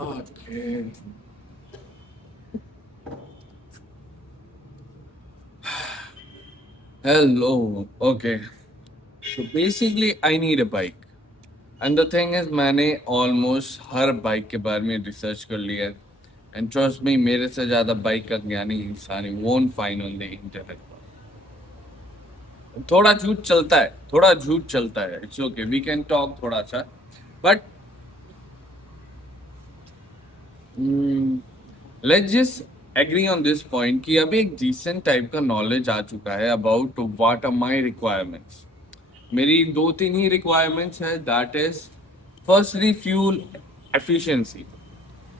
Okay. Hello. Okay. So basically, I need a bike. And the thing is, मैंने almost हर bike के बारे में research कर लिया है. And trust me, मेरे से ज़्यादा बाइक का ज्ञानी इंसान ही won't find on the internet. थोड़ा झूठ चलता है. It's okay. We can talk थोड़ा सा. But let's just agree on this point कि अभी एक डिसेंट टाइप का नॉलेज आ चुका है about what are my requirements. मेरी दो तीन ही रिक्वायरमेंट्स है. That is firstly fuel efficiency.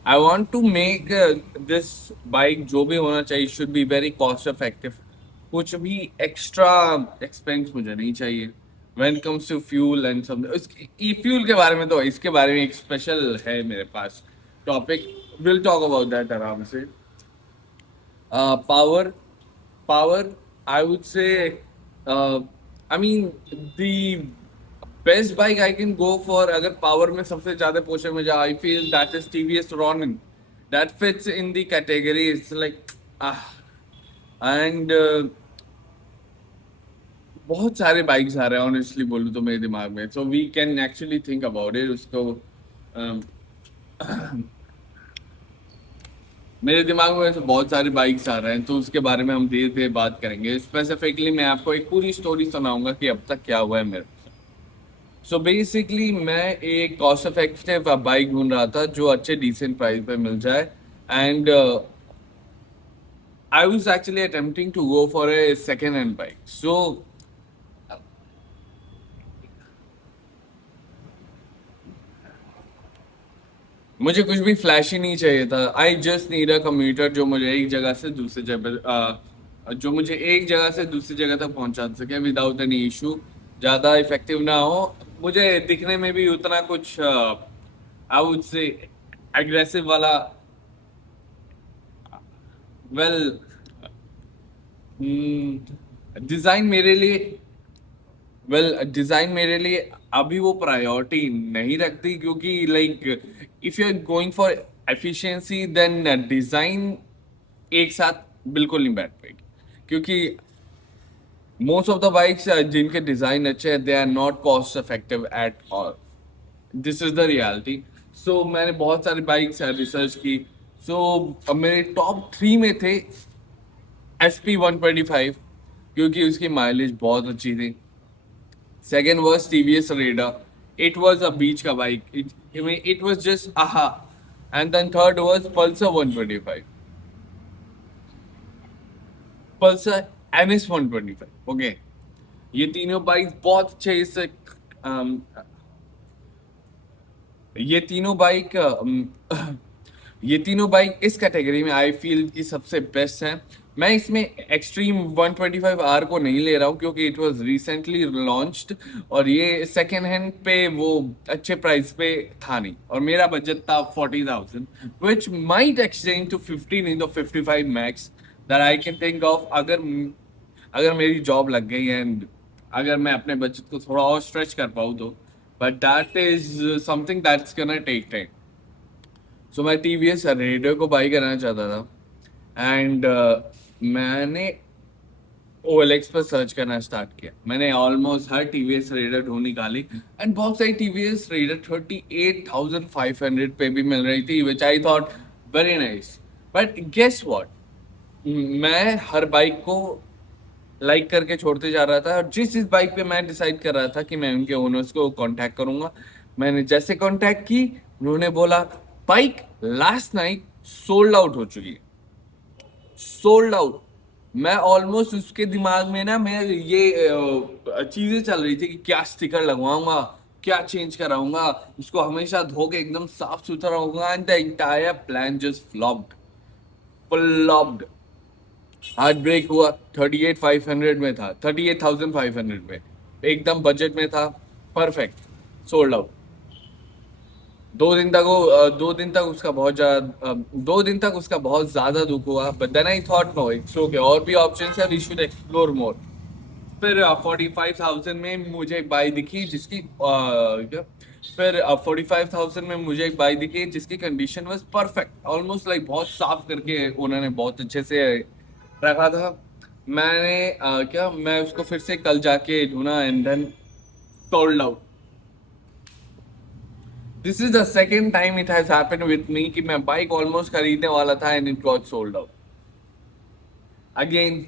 I want to make this bike जो भी होना चाहिए should be very cost effective. कुछ भी एक्स्ट्रा एक्सपेंस मुझे नहीं चाहिए when comes to fuel and सब. ई फ्यूल के बारे में तो इसके बारे में एक स्पेशल है मेरे पास topic. Will talk about that आराम से. Power, power. I would say, I mean, the best bike I can go for. अगर power में सबसे ज़्यादा पोषण में जाए, I feel that is TVS Ronin. That fits in the category. It's like and बहुत सारे बाइक्स आ रहे हैं ऑनेस्टली बोलूँ तो मेरे दिमाग में. So we can actually think about it. उसको मेरे दिमाग में वैसे बहुत सारे बाइक्स आ रहे हैं तो उसके बारे में हम धीरे धीरे बात करेंगे. स्पेसिफिकली मैं आपको एक पूरी स्टोरी सुनाऊंगा कि अब तक क्या हुआ है मेरे साथ. सो बेसिकली मैं एक कॉस्ट इफेक्टिव बाइक ढूंढ रहा था जो अच्छे डिसेंट प्राइस पे मिल जाए. And I was actually attempting to go for a second hand bike. So मुझे कुछ भी फ्लैशी नहीं चाहिए था. I just need a commuter जो मुझे एक जगह से दूसरी जगह जो मुझे एक जगह से दूसरी जगह तक पहुंचा सके विदाउट एनी इशू. ज़्यादा इफेक्टिव ना हो. मुझे दिखने में भी उतना कुछ आई वुड से एग्रेसिव वाला. वेल, डिज़ाइन मेरे लिए डिज़ाइन मेरे लिए अभी वो प्रायोरिटी नहीं रखती क्योंकि like if you are going for efficiency then design एक साथ बिल्कुल नहीं बैठ पाएगी. क्योंकि मोस्ट ऑफ द बाइक्स जिनके डिज़ाइन अच्छे हैं they are not cost effective at all. This is the reality. So मैंने बहुत सारी बाइक्स रिसर्च की. सो मेरे टॉप थ्री में थे SP 125 क्योंकि उसकी माइलेज बहुत अच्छी थी. Second was TVS Raider. It was a beach ka bike. It was just aha. And then third was Pulsar 125. Pulsar NS 125. Okay. ये तीनों बाइक बहुत अच्छे. इससे um, ये तीनों बाइक ये तीनों बाइक इस कैटेगरी में आई फील की सबसे बेस्ट हैं. मैं इसमें एक्सट्रीम 125R को नहीं ले रहा हूँ क्योंकि इट वाज रिसेंटली लॉन्च्ड और ये सेकेंड हैंड पे वो अच्छे प्राइस पे था नहीं और मेरा बजट था 40,000 which might exchange to 15 in the 55 max that I can think of. अगर मेरी जॉब लग गई एंड अगर मैं अपने बजट को थोड़ा और स्ट्रेच कर पाऊँ तो. But that is something that's gonna take time. So मैं TVS रेडर को बाई करना चाहता था एंड मैंने OLX पर सर्च करना स्टार्ट किया. मैंने ऑलमोस्ट हर TVS रेडर ढूंढ निकाली एंड बहुत सारी TVS रेडर 38,500 पे भी मिल रही थी which I thought very nice. But guess what, मैं हर बाइक को लाइक करके छोड़ते जा रहा था और जिस बाइक पे मैं डिसाइड कर रहा था कि मैं उनके ओनर्स को कांटेक्ट करूंगा. मैंने जैसे कांटेक्ट की उन्होंने बोला bike last night sold out हो चुकी है. Sold out. मैं ऑलमोस्ट उसके दिमाग में ना मैं ये चीजें चल रही थी कि क्या स्टिकर लगवाऊंगा, क्या चेंज कराऊंगा, उसको हमेशा धो के एकदम साफ सुथरा होगा. And the entire plan just flopped. Flopped. Heart break हुआ. 38,500 में था. 38,500 में एकदम बजट में था. परफेक्ट. Sold out. 2 दिन तक उसका बहुत ज्यादा 2 दिन तक उसका बहुत ज्यादा दुख हुआ. But then I thought no it's okay और भी ऑप्शंस है वी शुड एक्सप्लोर मोर. फिर 45,000 में मुझे एक बाइक दिखी जिसकी फिर 45,000 में मुझे एक बाइक दिखी जिसकी condition was perfect, almost like बहुत साफ करके उन्होंने बहुत अच्छे से रखा था। मैंने क्या मैं उसको फिर से कल जाके ढूंढा and then sold out. This is the second time it has happened with me कि मैं बाइक ऑलमोस्ट खरीदने वाला था and it got sold out again.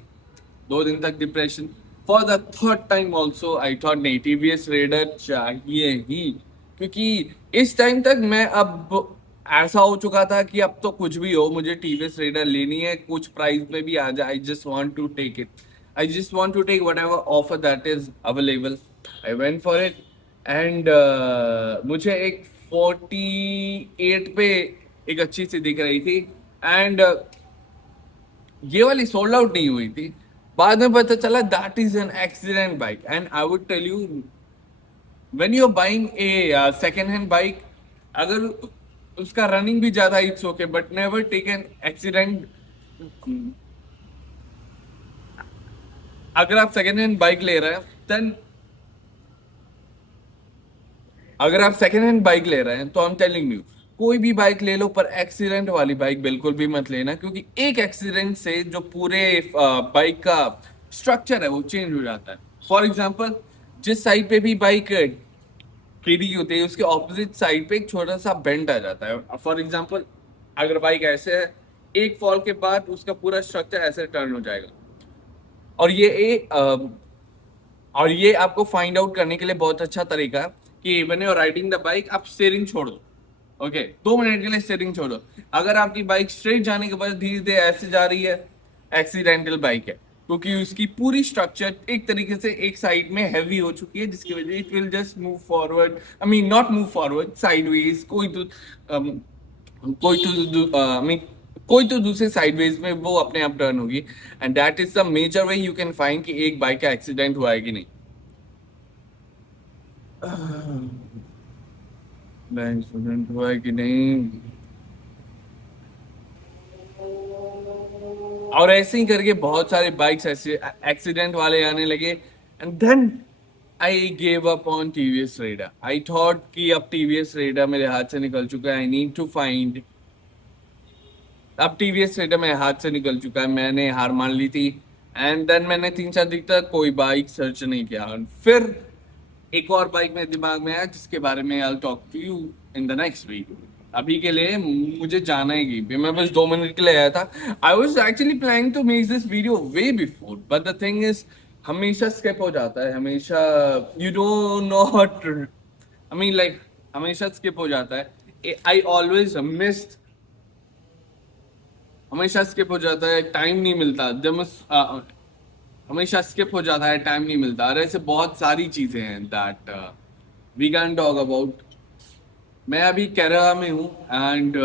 2 दिन तक depression. For the third time also I thought नहीं, टीवीएस रेडर चाहिए ही, क्योंकि इस टाइम तक मैं अब ऐसा हो चुका था कि अब तो कुछ भी हो मुझे टीवीएस रेडर लेनी है, कुछ प्राइस में भी आ जाए, I just want to take it, I just want to take whatever offer that is available. I went for it and मुझे एक 48 पे एक अच्छी सी दिख रही थी एंड ये वाली सोल्ड आउट नहीं हुई थी। बाद में पता चला that is an accident bike and I would tell you when you are buying a second hand bike, अगर उसका रनिंग भी ज्यादा it's okay but never take an accident. अगर आप सेकेंड हैंड बाइक ले रहे हैं देन, अगर आप सेकेंड हैंड बाइक ले रहे हैं तो आई एम टेलिंग यू कोई भी बाइक ले लो पर एक्सीडेंट वाली बाइक बिल्कुल भी मत लेना, क्योंकि एक एक्सीडेंट से जो पूरे बाइक का स्ट्रक्चर है वो चेंज हो जाता है। फॉर एग्जांपल जिस साइड पे भी बाइक टेढ़ी होती है उसके ऑपोजिट साइड पे एक छोटा सा बेंड आ जाता है। फॉर एग्जांपल अगर बाइक ऐसे है, एक फॉल के बाद उसका पूरा स्ट्रक्चर ऐसे टर्न हो जाएगा। और ये आपको फाइंड आउट करने के लिए बहुत अच्छा तरीका है कि when you are riding the bike आप स्टीयरिंग छोड़ दो। ओके 2 मिनट के लिए स्टीयरिंग छोड़ो। अगर आपकी बाइक स्ट्रेट जाने के बाद धीरे धीरे ऐसे जा रही है, एक्सीडेंटल बाइक है, क्योंकि उसकी पूरी स्ट्रक्चर एक तरीके से एक साइड में हैवी हो चुकी है, जिसकी वजह it will just move forward, I mean not move forward, sideways, कोई तो दूसरे साइडवेज में वो अपने आप टर्न होगी and that is the major way you can find कि एक बाइक का एक्सीडेंट हुआ है कि नहीं। एक्सीडेंट हुआ है कि नहीं, और ऐसे ही करके बहुत सारे बाइक्स ऐसे एक्सीडेंट वाले आने लगे and then I gave up on TVS Raider. I thought कि अब टीवीएस रेडर मेरे हाथ से निकल चुका है, आई नीड टू फाइंड, अब टीवीएस रेडर मेरे हाथ से निकल चुका है, मैंने हार मान ली थी एंड देन मैंने 3-4 दिन तक कोई बाइक सर्च नहीं किया। फिर एक और बाइक मेरे दिमाग में आया जिसके बारे में I talk to you in the next week. अभी के लिए मुझे जाना है कि मैं बस 2 मिनट के लिए आया था। I was actually planning to make this video way before but the thing is हमेशा स्किप हो जाता है, हमेशा you don't not, I mean like हमेशा स्किप हो जाता है। आई ऑलवेज मिस्ड, हमेशा स्किप हो जाता है, टाइम नहीं मिलता जब हमेशा स्किप हो जाता है, टाइम नहीं मिलता। और ऐसे बहुत सारी चीजें हैं that we can talk about. मैं अभी केरला में हूँ एंड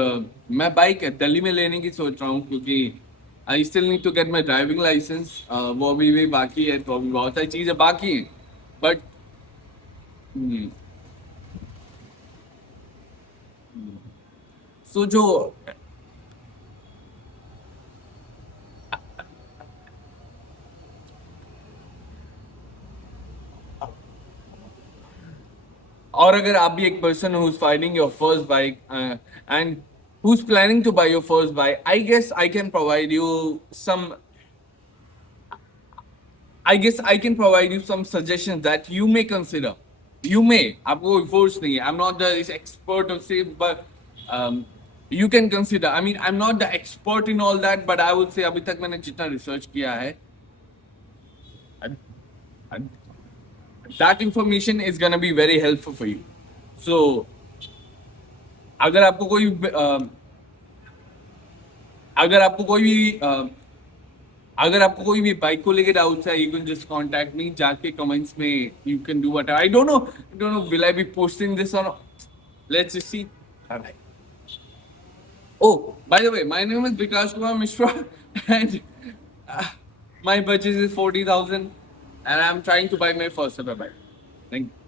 मैं बाइक दिल्ली में लेने की सोच रहा हूँ, क्योंकि I still need to get my driving licence, वो अभी भी बाकी है, तो अभी बहुत सारी चीजें बाकी हैं बट सो जो, और अगर आप भी एक person who is finding your first bike and who's planning to buy your first bike, I guess I can provide you some, I guess I can provide you some suggestions that you may consider. You may, आपको कोई force नहीं है, I'm not the expert of say, but you can consider. I mean, I'm not the expert in all that, but I would say अभी तक मैंने जितना research किया है, that information is gonna be very helpful for you. So अगर आपको कोई अगर आपको कोई भी अगर आपको कोई भी बाइक को लेके डाउट्स है, you can just contact me, जाके कमेंट्स में you can do what I don't know will I be posting this और let's just see. Alright, oh by the way, my name is Vikas Kumar Mishra and my budget is 40,000 and I'm trying to buy my first ever bike. Thank you.